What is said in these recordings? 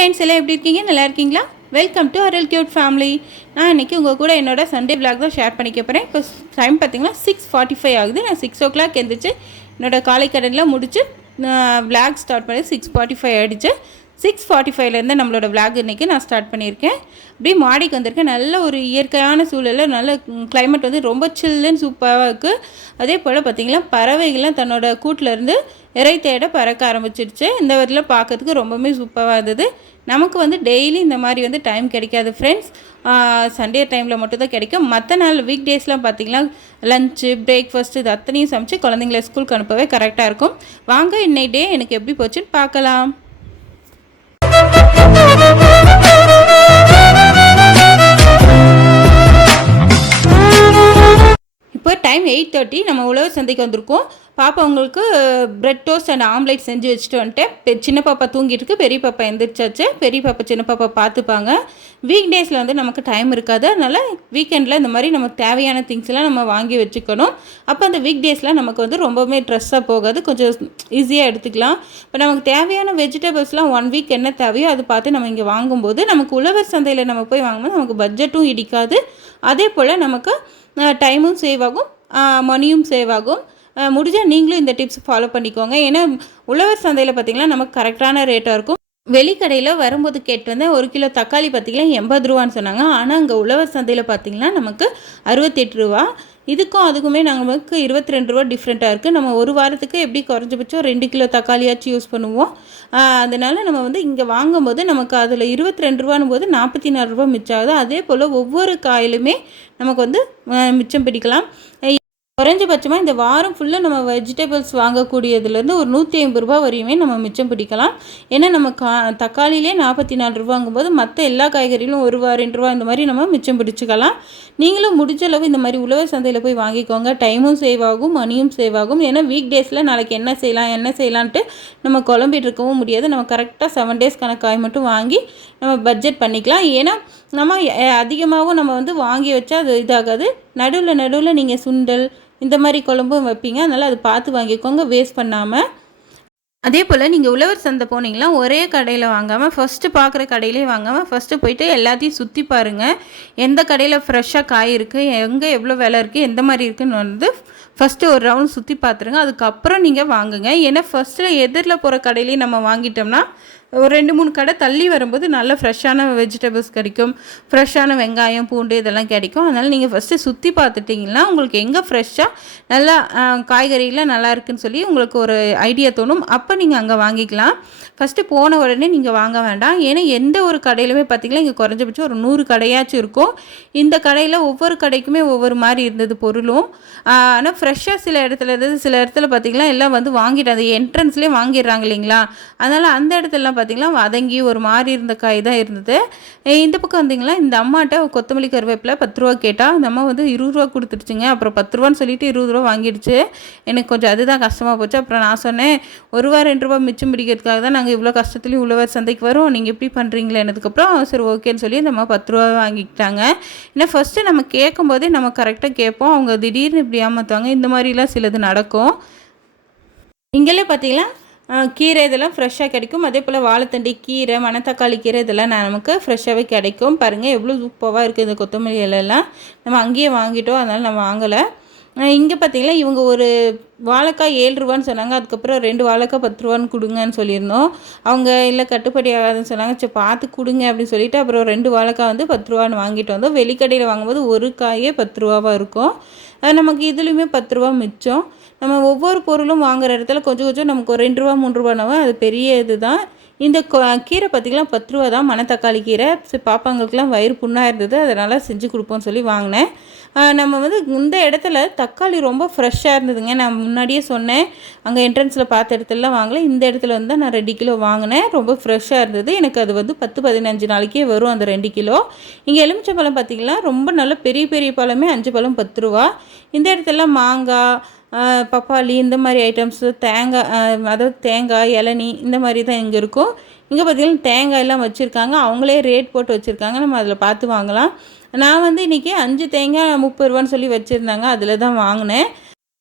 Friends எல்லாம் எப்படி இருக்கீங்க? நல்லா இருக்கீங்களா? Welcome to our cute family. நான் இன்றைக்கி உங்கள் கூட என்னோட சண்டே விளாக் தான் ஷேர் பண்ணிக்க போகிறேன். இப்போ டைம் பார்த்திங்கன்னா 6:45 ஆகுது. நான் 6 o'clock எழுந்திரிச்சு என்னோடய காலை கடன்லாம் முடிச்சு விளாக் ஸ்டார்ட் பண்ணி 6:45 ஆகிடுச்சு. 6:45லேருந்து நம்மளோட விளாக் இன்றைக்கி நான் ஸ்டார்ட் பண்ணியிருக்கேன். அப்படியே மாடிக்கு வந்திருக்கேன். நல்ல ஒரு இயற்கையான சூழலில் நல்ல கிளைமேட் வந்து ரொம்ப சில்லுன்னு சூப்பராக இருக்குது. அதே போல் பார்த்திங்கன்னா பறவைகள்லாம் தன்னோட கூட்டிலேருந்து இறை தேட பறக்க ஆரம்பிச்சிடுச்சு. இந்த விதத்தில் பார்க்கறதுக்கு ரொம்பவுமே சூப்பராக இருந்தது. நமக்கு வந்து டெய்லி இந்த மாதிரி வந்து டைம் கிடைக்காது ஃப்ரெண்ட்ஸ். சண்டே டைமில் மட்டும் தான் கிடைக்கும். மற்ற நாள் வீக் டேஸ்லாம் பார்த்திங்கன்னா லஞ்சு பிரேக்ஃபாஸ்ட் இது அத்தனையும் சமைச்சு குழந்தைங்கள ஸ்கூலுக்கு அனுப்பவே கரெக்டாக இருக்கும். வாங்க இன்னைக்கு டே எனக்கு எப்படி போச்சுன்னு பார்க்கலாம். இப்போ டைம் 8:30. நம்ம உழவர் சந்தைக்கு வந்திருக்கோம். பாப்பா உங்களுக்கு பிரெட் டோஸ்ட் அண்ட் ஆம்லேட் செஞ்சு வச்சுட்டு வந்துட்டேன். சின்ன பாப்பா தூங்கிட்டு இருக்கு, பெரிய பாப்பா எந்திரிச்சாச்சு. பெரிய பாப்பா சின்ன பாப்பா பார்த்துப்பாங்க. வீக் டேஸில் வந்து நமக்கு டைம் இருக்காது. அதனால் வீக்கெண்டில் இந்த மாதிரி நமக்கு தேவையான திங்ஸ்லாம் நம்ம வாங்கி வச்சுக்கணும். அப்போ அந்த வீக் டேஸில் நமக்கு வந்து ரொம்பவுமே ட்ரெஸ்ஸாக போகாது, கொஞ்சம் ஈஸியாக எடுத்துக்கலாம். இப்போ நமக்கு தேவையான வெஜிடபிள்ஸ்லாம் 1 வீக் என்ன தேவையோ அதை பார்த்து நம்ம இங்கே வாங்கும்போது நமக்கு உழவர் சந்தையில் நம்ம போய் வாங்கும்போது நமக்கு பட்ஜெட்டும் இடிக்காது. அதே போல் நமக்கு டைமும் சேவ் ஆகும், மணியும் சேவ் ஆகும். முடிஞ்சால் நீங்களும் இந்த டிப்ஸ் ஃபாலோ பண்ணிக்கோங்க. ஏன்னா உழவர் சந்தையில் பார்த்திங்கன்னா நமக்கு கரெக்டான ரேட்டாக இருக்கும். வெளிக்கடையில் வரும்போது கேட்டு வந்தேன், 1 கிலோ தக்காளி பார்த்திங்கன்னா 80 ரூபான்னு சொன்னாங்க. ஆனால் அங்கே உழவர் சந்தையில் பார்த்திங்கன்னா நமக்கு 68 ரூபா. இதுக்கும் அதுக்குமே நமக்கு 22 ரூபா டிஃப்ரெண்ட்டாக இருக்குது. நம்ம ஒரு வாரத்துக்கு எப்படி குறைஞ்சபட்சம் 2 கிலோ தக்காளியாச்சும் யூஸ் பண்ணுவோம். அதனால் நம்ம வந்து இங்கே வாங்கும்போது நமக்கு அதில் 22 ரூபான்னு போது 44 ரூபா மிச்சம் ஆகுது. அதே போல் ஒவ்வொரு காயிலுமே நமக்கு வந்து மிச்சம் பிடிக்கலாம். குறைஞ்சபட்சமாக இந்த வாரம் ஃபுல்லாக நம்ம வெஜிடபிள்ஸ் வாங்கக்கூடியதுலேருந்து ஒரு 150 ரூபா வரையுமே நம்ம மிச்சம் பிடிக்கலாம். ஏன்னா நம்ம தக்காளியிலே 44 ரூபாங்கும்போது மற்ற எல்லா காய்கறிகளும் 1 ரூபா 2 ரூபா இந்த மாதிரி நம்ம மிச்சம் பிடிச்சிக்கலாம். நீங்களும் முடிஞ்ச அளவு இந்த மாதிரி உழவர் சந்தையில் போய் வாங்கிக்கோங்க. டைமும் சேவ் ஆகும், மணியும் சேவ் ஆகும். ஏன்னா வீக் டேஸில் நாளைக்கு என்ன செய்யலான்ட்டு நம்ம குழம்பிட்டு இருக்கவும் முடியாது. நம்ம கரெக்டாக 7 டேஸ்க்கான காய் மட்டும் வாங்கி நம்ம பட்ஜெட் பண்ணிக்கலாம். ஏன்னா நம்ம அதிகமாகவும் நம்ம வந்து வாங்கி வச்சா அது இதாகாது. நடுவில் நீங்கள் சுண்டல் இந்த மாதிரி குழம்பும் வைப்பீங்க. அதனால் அது பார்த்து வாங்கிக்கோங்க, வேஸ்ட் பண்ணாமல். அதே போல் நீங்கள் உழவர் சந்தை போனீங்கன்னா ஒரே கடையில் வாங்காமல் ஃபஸ்ட்டு பார்க்குற கடையிலே வாங்காமல் ஃபஸ்ட்டு போய்ட்டு எல்லாத்தையும் சுற்றி பாருங்கள். எந்த கடையில் ஃப்ரெஷ்ஷாக காய் இருக்குது, எங்கே எவ்வளோ விலை இருக்குது, எந்த மாதிரி இருக்குதுன்னு வந்து ஃபஸ்ட்டு ஒரு ரவுண்ட் சுற்றி பார்த்துருங்க. அதுக்கப்புறம் நீங்கள் வாங்குங்க. ஏன்னா ஃபஸ்ட்டு எதிரில் போகிற கடையிலேயே நம்ம வாங்கிட்டோம்னா ஒரு 2-3 கடை தள்ளி வரும்போது நல்ல ஃப்ரெஷ்ஷான வெஜிடபிள்ஸ் கிடைக்கும், ஃப்ரெஷ்ஷான வெங்காயம் பூண்டு இதெல்லாம் கிடைக்கும். அதனால் நீங்கள் ஃபஸ்ட்டு சுற்றி பார்த்துட்டிங்கன்னா உங்களுக்கு எங்கே ஃப்ரெஷ்ஷாக நல்லா காய்கறிலாம் நல்லா இருக்குதுன்னு சொல்லி உங்களுக்கு ஒரு ஐடியா தோணும். அப்போ நீங்கள் அங்கே வாங்கிக்கலாம். ஃபஸ்ட்டு போன உடனே நீங்கள் வாங்க வேண்டாம். ஏன்னா எந்த ஒரு கடையிலுமே பார்த்திங்கன்னா இங்கே குறைஞ்சபட்சம் ஒரு 100 கடையாச்சும் இருக்கும். இந்த கடையில் ஒவ்வொரு கடைக்குமே ஒவ்வொரு மாதிரி இருந்தது பொருளும். ஆனால் ஃப்ரெஷ்ஷாக சில இடத்துல இருந்தது, சில இடத்துல பார்த்திங்கன்னா எல்லாம் வந்து வாங்கிட்டு அந்த என்ட்ரன்ஸ்லேயே வாங்கிடுறாங்க இல்லைங்களா. அதனால் அந்த இடத்துலலாம் பார்த்திங்கன்னா வதங்கி ஒரு மாதிரி இருந்த காய் தான் இருந்தது. இந்த பக்கம் வந்திங்களா இந்த அம்மாட்ட கொத்தமல்லி கருவேப்பிலை 10 ரூபா கேட்டால் அந்த அம்மா வந்து 20 ரூபா கொடுத்துருச்சுங்க. அப்புறம் 10 ரூபான்னு சொல்லிட்டு 20 ரூபா வாங்கிடுச்சு. எனக்கு கொஞ்சம் அதுதான் கஷ்டமாக போச்சு. அப்புறம் நான் சொன்னேன், 1 ரூபா 2 ரூபா மிச்சம் பிடிக்கிறதுக்காக தான் நாங்கள் இவ்வளோ கஷ்டத்துலேயும் உழவர் சந்தைக்கு வரோம், நீங்கள் எப்படி பண்ணுறீங்களே என்னதுக்கப்புறம் சரி ஓகேன்னு சொல்லி அந்த அம்மா 10 ரூபா வாங்கிக்கிட்டாங்க. ஏன்னா ஃபஸ்ட்டு நம்ம கேட்கும் போதே நம்ம கரெக்டாக கேட்போம், அவங்க திடீர்னு இப்படி ஏமாற்றுவாங்க. இந்த மாதிரிலாம் சிலது நடக்கும். இங்கெல்லாம் பார்த்தீங்கன்னா கீரை இதெல்லாம் ஃப்ரெஷ்ஷாக கிடைக்கும். அதே போல் வாழைத்தண்டி கீரை, மணத்தக்காளி கீரை இதெல்லாம் நமக்கு ஃப்ரெஷ்ஷாகவே கிடைக்கும். பாருங்கள் எவ்வளோ சூப்பராக இருக்குது இந்த கொத்தமல்லி இலையெல்லாம். நம்ம அங்கேயே வாங்கிட்டோம், அதனால் நம்ம வாங்கலை. இங்கே பார்த்தீங்கன்னா இவங்க ஒரு வாழைக்காய் 7 ரூபான்னு சொன்னாங்க. அதுக்கப்புறம் 2 வாழைக்காய் 10 ரூபான்னு கொடுங்கன்னு சொல்லியிருந்தோம். அவங்க இல்லை கட்டுப்படி ஆகாதுன்னு சொன்னாங்க. சரி பார்த்து கொடுங்க அப்படின்னு சொல்லிவிட்டு அப்புறம் 2 வாழைக்காய் வந்து 10 ரூபான்னு வாங்கிட்டு வந்தோம். வெளிக்கடையில் வாங்கும்போது ஒரு காயே 10 ரூபாவாக இருக்கும். நமக்கு இதுலேயுமே 10 ரூபா மிச்சம். நம்ம ஒவ்வொரு பொருளும் வாங்குகிற இடத்துல கொஞ்சம் கொஞ்சம் நமக்கு ஒரு 2 ரூபா 3 ரூபானாவே அது பெரிய இது தான். இந்த கீரை பார்த்திங்கன்னா 10 ரூபா தான், மணத்தக்காளி கீரை. பாப்பாங்களுக்குலாம் வயிறு புண்ணாக இருந்தது, அதனால் செஞ்சு கொடுப்போம்னு சொல்லி வாங்கினேன். நம்ம வந்து இந்த இடத்துல தக்காளி ரொம்ப ஃப்ரெஷ்ஷாக இருந்ததுங்க. நான் முன்னாடியே சொன்னேன், அங்கே என்ட்ரன்ஸில் பார்த்த இடத்துலலாம் வாங்கலை. இந்த இடத்துல வந்து நான் 2 கிலோ வாங்கினேன். ரொம்ப ஃப்ரெஷ்ஷாக இருந்தது. எனக்கு அது வந்து 10-15 நாளைக்கே வரும் அந்த 2 கிலோ. இங்கே எலுமிச்சம்பழம் பார்த்திங்கன்னா ரொம்ப நல்ல பெரிய பெரிய பழமே 5 பழம் 10 ரூபா. இந்த இடத்துல மாங்காய், பப்பாளி இந்த மாதிரி ஐட்டம்ஸு, தேங்காய் இளநீ இந்த மாதிரி தான் இங்கே இருக்கும். இங்கே பார்த்திங்கன்னா தேங்காயெல்லாம் வச்சுருக்காங்க, அவங்களே ரேட் போட்டு வச்சுருக்காங்க. நம்ம அதில் பார்த்து வாங்கலாம். நான் வந்து இன்றைக்கி 5 தேங்காய் 30 ரூபான்னு சொல்லி வச்சுருந்தாங்க, அதில் தான் வாங்கினேன்.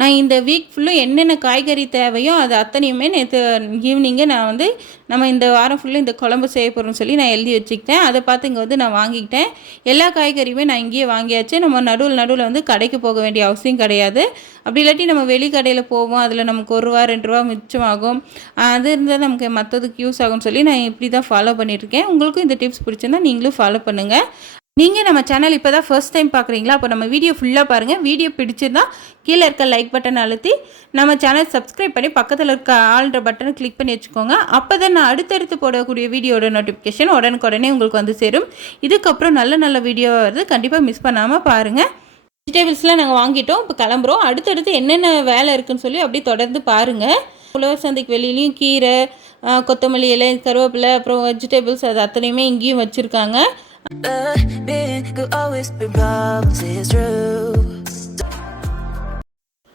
நான் இந்த வீக் ஃபுல்லும் என்னென்ன காய்கறி தேவையோ அது அத்தனையுமே நேற்று ஈவினிங்கே நான் வந்து நம்ம இந்த வாரம் ஃபுல்லும் இந்த குழம்பு செய்ய போகிறோம்னு சொல்லி நான் எழுதி வச்சுக்கிட்டேன். அதை பார்த்து இங்கே வந்து நான் வாங்கிக்கிட்டேன். எல்லா காய்கறியுமே நான் இங்கேயே வாங்கியாச்சு. நம்ம நடுவில் வந்து கடைக்கு போக வேண்டிய அவசியம் கிடையாது. அப்படி இல்லாட்டி நம்ம வெளி கடையில் போவோம், அதில் நமக்கு ₹1 ₹2 மிச்சமாகும். அது இருந்தால் நமக்கு மற்றதுக்கு யூஸ் ஆகும்னு சொல்லி நான் இப்படி தான் ஃபாலோ பண்ணிகிட்ருக்கேன். உங்களுக்கும் இந்த டிப்ஸ் பிடிச்சிருந்தா நீங்களும் ஃபாலோ பண்ணுங்கள். நீங்கள் நம்ம சேனல் இப்போ தான் ஃபர்ஸ்ட் டைம் பார்க்குறீங்களா? அப்போ நம்ம வீடியோ ஃபுல்லாக பாருங்கள். வீடியோ பிடிச்சிருந்தா கீழே இருக்க லைக் பட்டன் அழுத்தி நம்ம சேனல் சப்ஸ்கிரைப் பண்ணி பக்கத்தில் இருக்க ஆல்ன்ற பட்டனை கிளிக் பண்ணி வச்சுக்கோங்க. அப்போ தான் நான் அடுத்தடுத்து போடக்கூடிய வீடியோட நோட்டிஃபிகேஷன் உடனுக்குடனே உங்களுக்கு வந்து சேரும். இதுக்கப்புறம் நல்ல வீடியோ வருது, கண்டிப்பாக மிஸ் பண்ணாமல் பாருங்கள். வெஜிடபிள்ஸ்லாம் நாங்கள் வாங்கிட்டோம், இப்போ கிளம்புறோம். அடுத்தடுத்து என்னென்ன வேலை இருக்குதுன்னு சொல்லி அப்படியே தொடர்ந்து பாருங்கள். உழவர் சந்தைக்கு வெளியிலையும் கீரை, கொத்தமல்லி இலை, கருவேப்பிலை, அப்புறம் வெஜிடபிள்ஸ் அது அத்தனையுமே இங்கேயும் வச்சுருக்காங்க.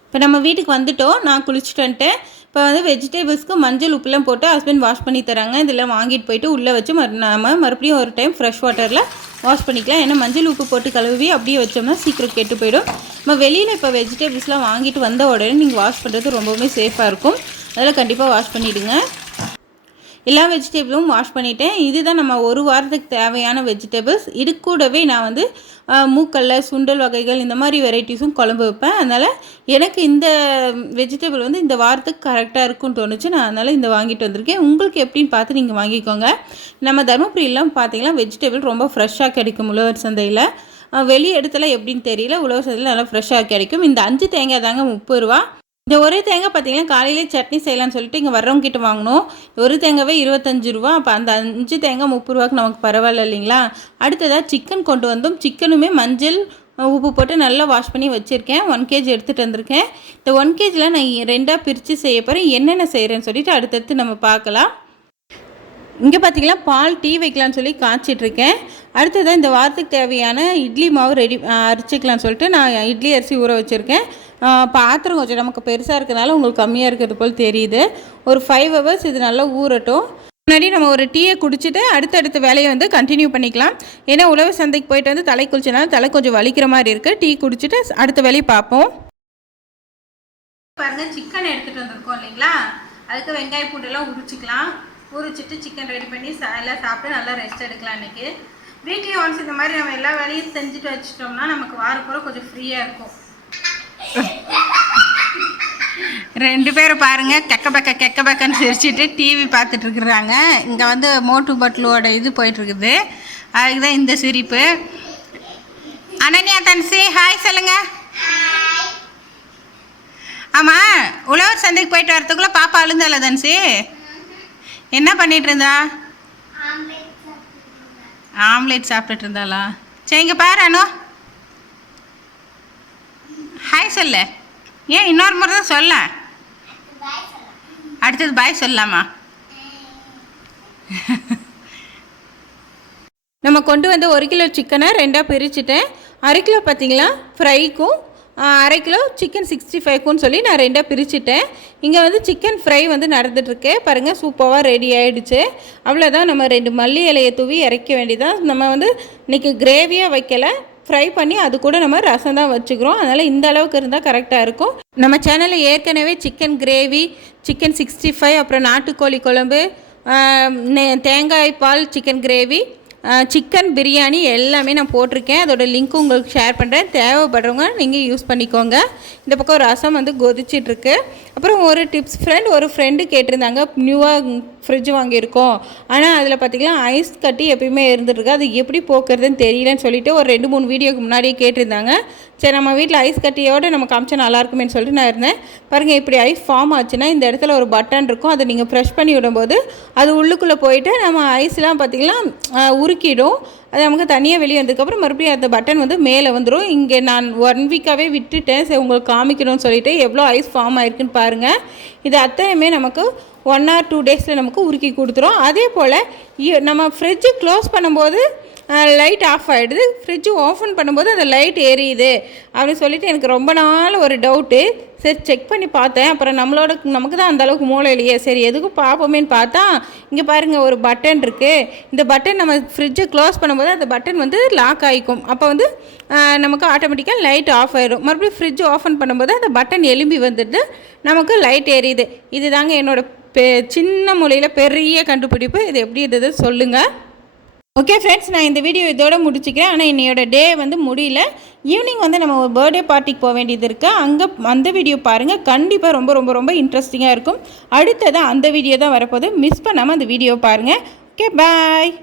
இப்போ நம்ம வீட்டுக்கு வந்துட்டோம். நான் குளிச்சுட்டு வந்துட்டேன். இப்போ வந்து வெஜிடபிள்ஸ்க்கு மஞ்சள் உப்புலாம் போட்டு ஹஸ்பண்ட் வாஷ் பண்ணி தராங்க. இதெல்லாம் வாங்கிட்டு போயிட்டு உள்ளே வச்சு நம்ம மறுபடியும் ஒரு டைம் ஃப்ரெஷ் வாட்டரில் வாஷ் பண்ணிக்கலாம். ஏன்னா மஞ்சள் உப்பு போட்டு கழுவி அப்படியே வச்சோம்னா சீக்கிரம் கெட்டு போயிடும். நம்ம வெளியில் இப்போ வெஜிடபிள்ஸ்லாம் வாங்கிட்டு வந்த உடனே நீங்கள் வாஷ் பண்ணுறது ரொம்பவுமே சேஃபாக இருக்கும். அதெல்லாம் கண்டிப்பாக வாஷ் பண்ணிவிடுங்க. எல்லா வெஜிடபிளும் வாஷ் பண்ணிவிட்டேன். இதுதான் நம்ம ஒரு வாரத்துக்கு தேவையான வெஜிடபிள்ஸ். இது கூடவே நான் வந்து மூக்கல்ல, சுண்டல் வகைகள் இந்த மாதிரி வெரைட்டிஸும் குழம்பு வைப்பேன். அதனால் எனக்கு இந்த வெஜிடபிள் வந்து இந்த வாரத்துக்கு கரெக்டாக இருக்கும்னு தோணுச்சு. நான் அதனால் இந்த வாங்கிட்டு வந்திருக்கேன். உங்களுக்கு எப்படின்னு பார்த்து நீங்கள் வாங்கிக்கோங்க. நம்ம தருமபுரியெல்லாம் பார்த்தீங்கன்னா வெஜிடபிள் ரொம்ப ஃப்ரெஷ்ஷாக கிடைக்கும் உழவர் சந்தையில். வெளி இடத்துல எப்படின்னு தெரியல, உழவர் சந்தையில் நல்லா ஃப்ரெஷ்ஷாக கிடைக்கும். இந்த 5 தேங்காய் தாங்க ₹30. இந்த ஒரு தேங்காய் பார்த்திங்கன்னா காலையிலே சட்னி செய்யலான்னு சொல்லிட்டு இங்கே வர்றவங்கிட்ட வாங்கினோம். ஒரு தேங்காவே ₹25. அப்போ அந்த 5 தேங்காய் ₹30 நமக்கு பரவாயில்ல இல்லைங்களா? அடுத்ததாக சிக்கன் கொண்டு வந்தோம். சிக்கனுமே மஞ்சள் உப்பு போட்டு நல்லா வாஷ் பண்ணி வச்சுருக்கேன். 1 kg எடுத்துகிட்டு வந்திருக்கேன். இந்த 1 kgயில் நான் 2ஆக பிரித்து செய்ய போகிறேன். என்னென்ன செய்கிறேன்னு சொல்லிவிட்டு அடுத்தடுத்து நம்ம பார்க்கலாம். இங்கே பார்த்திங்கன்னா பால் டீ வைக்கலான்னு சொல்லி காய்ச்சிட்ருக்கேன். அடுத்ததாக இந்த வாரத்துக்கு தேவையான இட்லி மாவு அரைச்சிக்கலான்னு சொல்லிட்டு நான் இட்லி அரிசி ஊற வச்சுருக்கேன். பாத்திரம் கொஞ்சம் நமக்கு பெருசாக இருக்கிறதுனால உங்களுக்கு கம்மியாக இருக்கிறது போல் தெரியுது. ஒரு 5 hours இது நல்லா ஊறட்டும். முன்னாடி நம்ம ஒரு டீயை குடிச்சிட்டு அடுத்தடுத்த வேலையை வந்து கண்டினியூ பண்ணிக்கலாம். ஏன்னா உழவர் சந்தைக்கு போயிட்டு வந்து தலை குளிச்சனால தலை கொஞ்சம் வலிக்கிற மாதிரி இருக்குது. டீ குடிச்சிட்டு அடுத்த வேலையை பார்ப்போம். பாருங்கள், சிக்கன் எடுத்துகிட்டு வந்திருக்கோம் இல்லைங்களா? அதுக்கு வெங்காய பூண்டெல்லாம் உரிச்சிக்கலாம். உரிச்சிட்டு சிக்கன் ரெடி பண்ணி எல்லாம் சாப்பிட்டு நல்லா ரெஸ்ட் எடுக்கலாம். இன்றைக்கி வீக்லி ஒன்ஸ் இந்த மாதிரி நம்ம எல்லா வேலையும் செஞ்சுட்டு வச்சிட்டோம்னா நமக்கு வாரப்பூரா கொஞ்சம் ஃப்ரீயாக இருக்கும். 2 பேரும் பாருங்கள் கெக்க பெக்கன்னு சிரிச்சிட்டு டிவி பார்த்துட்ருக்குறாங்க. இங்கே வந்து மோட்டு பட்லுவோட இது போயிட்டுருக்குது. அதுக்கு தான் இந்த சிரிப்பு. அனன்யா, தன்சி ஹாய் சொல்லுங்க. ஆமாம், உழவர் சந்தைக்கு போயிட்டு வரத்துக்குள்ளே பாப்பா அழுந்தால தன்சி? என்ன பண்ணிகிட்டு இருந்தா? ஆம்லேட் சாப்பிட்டுட்டு இருந்தாளா? சரி, இங்கே பாரு அனு, ஹாய் சொல்ல. ஏன் இன்னொரு முறை தான் சொல்ல, அடுத்தது பாய் சொல்லலாமா? நம்ம கொண்டு வந்த 1 கிலோ சிக்கனை 2ஆக பிரிச்சுட்டேன். 1/2 கிலோ பார்த்திங்களா ஃப்ரைக்கும், 1/2 கிலோ சிக்கன் 65க்குன்னு சொல்லி நான் 2ஆக பிரிச்சுட்டேன். இங்கே வந்து சிக்கன் ஃப்ரை வந்து நடந்துகிட்ருக்கு. பாருங்கள், சூப்பராக ரெடி ஆகிடுச்சு. அவ்வளோதான், நம்ம 2 மல்லி இலையை தூவி இறக்க வேண்டியதான். நம்ம வந்து இன்றைக்கி கிரேவியாக வைக்கலை, ஃப்ரை பண்ணி அது கூட நம்ம ரசம் தான் வச்சுக்கிறோம். அதனால் இந்த அளவுக்கு இருந்தால் கரெக்டாக இருக்கும். நம்ம சேனலில் ஏற்கனவே சிக்கன் கிரேவி, சிக்கன் 65, அப்புறம் நாட்டுக்கோழி குழம்பு, தேங்காய் பால் சிக்கன் கிரேவி, சிக்கன் பிரியாணி எல்லாமே நான் போட்டிருக்கேன். அதோட லிங்க்கும் உங்களுக்கு ஷேர் பண்ணுறேன். தேவைப்படுறவங்க நீங்கள் யூஸ் பண்ணிக்கோங்க. இந்த பக்கம் ரசம் வந்து கொதிச்சிட்ருக்கு. அப்புறம் ஒரு டிப்ஸ் ஒரு ஃப்ரெண்டு கேட்டிருந்தாங்க, நியூவாக ஃப்ரிட்ஜ் வாங்கியிருக்கோம், ஆனால் அதில் பார்த்திங்கன்னா ஐஸ் கட்டி எப்பயுமே இருந்துகிட்ருக்கு, அது எப்படி போக்குறதுன்னு தெரியலன்னு சொல்லிவிட்டு ஒரு 2-3 வீடியோக்கு முன்னாடியே கேட்டிருந்தாங்க. சரி, நம்ம வீட்டில் ஐஸ் கட்டியோடு நம்ம காமிச்சா நல்லாயிருக்குமேன்னு சொல்லிட்டு நான் இருந்தேன். பாருங்கள், இப்படி ஐஸ் ஃபார்ம் ஆச்சுன்னா இந்த இடத்துல ஒரு பட்டன் இருக்கும், அதை நீங்கள் ப்ரெஷ் பண்ணி விடும்போது அது உள்ளுக்குள்ளே போயிட்டு நம்ம ஐஸ்லாம் பார்த்திங்கன்னா உருக்கிடும். அது நமக்கு தனியாக வெளியே வந்ததுக்கப்புறம் மறுபடியும் அந்த பட்டன் வந்து மேலே வந்துடும். இங்கே நான் 1 வீக்காகவே விட்டுட்டேன். சரி, உங்களுக்கு காமிக்கணும்னு சொல்லிவிட்டு எவ்வளோ ஐஸ் ஃபார்ம் ஆகிருக்குன்னு பாருங்கள். இது அத்தனையுமே நமக்கு 1 or 2 days நமக்கு உருக்கி கொடுத்துரும். அதே போல் நம்ம ஃப்ரிட்ஜு க்ளோஸ் பண்ணும்போது லைட் ஆஃப் ஆகிடுது. ஃப்ரிட்ஜு ஓப்பன் பண்ணும்போது அந்த லைட் எரியுது அப்படின்னு சொல்லிட்டு எனக்கு ரொம்ப நாள் ஒரு டவுட்டு. சரி செக் பண்ணி பார்த்தேன். அப்புறம் நமக்கு தான் அந்தளவுக்கு மூளை இல்லையே, சரி எதுக்கும் பார்ப்போமேன்னு பார்த்தா இங்கே பாருங்கள் ஒரு பட்டன் இருக்குது. இந்த பட்டன் நம்ம ஃப்ரிட்ஜை க்ளோஸ் பண்ணும்போது அந்த பட்டன் வந்து லாக் ஆகிக்கும். அப்போ வந்து நமக்கு ஆட்டோமேட்டிக்காக லைட் ஆஃப் ஆகிடும். மறுபடியும் ஃப்ரிட்ஜ் ஓப்பன் பண்ணும்போது அந்த பட்டன் எலும்பி வந்துட்டு நமக்கு லைட் எரியுது. இது தாங்க என்னோடய சின்ன மொழியில் பெரிய கண்டுபிடிப்பு. இது எப்படி இருந்தது சொல்லுங்கள். ஓகே ஃப்ரெண்ட்ஸ், நான் இந்த வீடியோ இதோட முடிச்சுக்கிறேன். ஆனால் இன்னையோட டே வந்து முடியல. ஈவினிங் வந்து நம்ம ஒரு பர்த்டே பார்ட்டிக்கு போக வேண்டியது இருக்குது. அந்த வீடியோ பாருங்கள். கண்டிப்பாக ரொம்ப ரொம்ப ரொம்ப இன்ட்ரெஸ்டிங்காக இருக்கும். அடுத்ததான் அந்த வீடியோ தான் வரப்போகுது. மிஸ் பண்ணாமல் அந்த வீடியோ பாருங்கள். ஓகே, பாய்.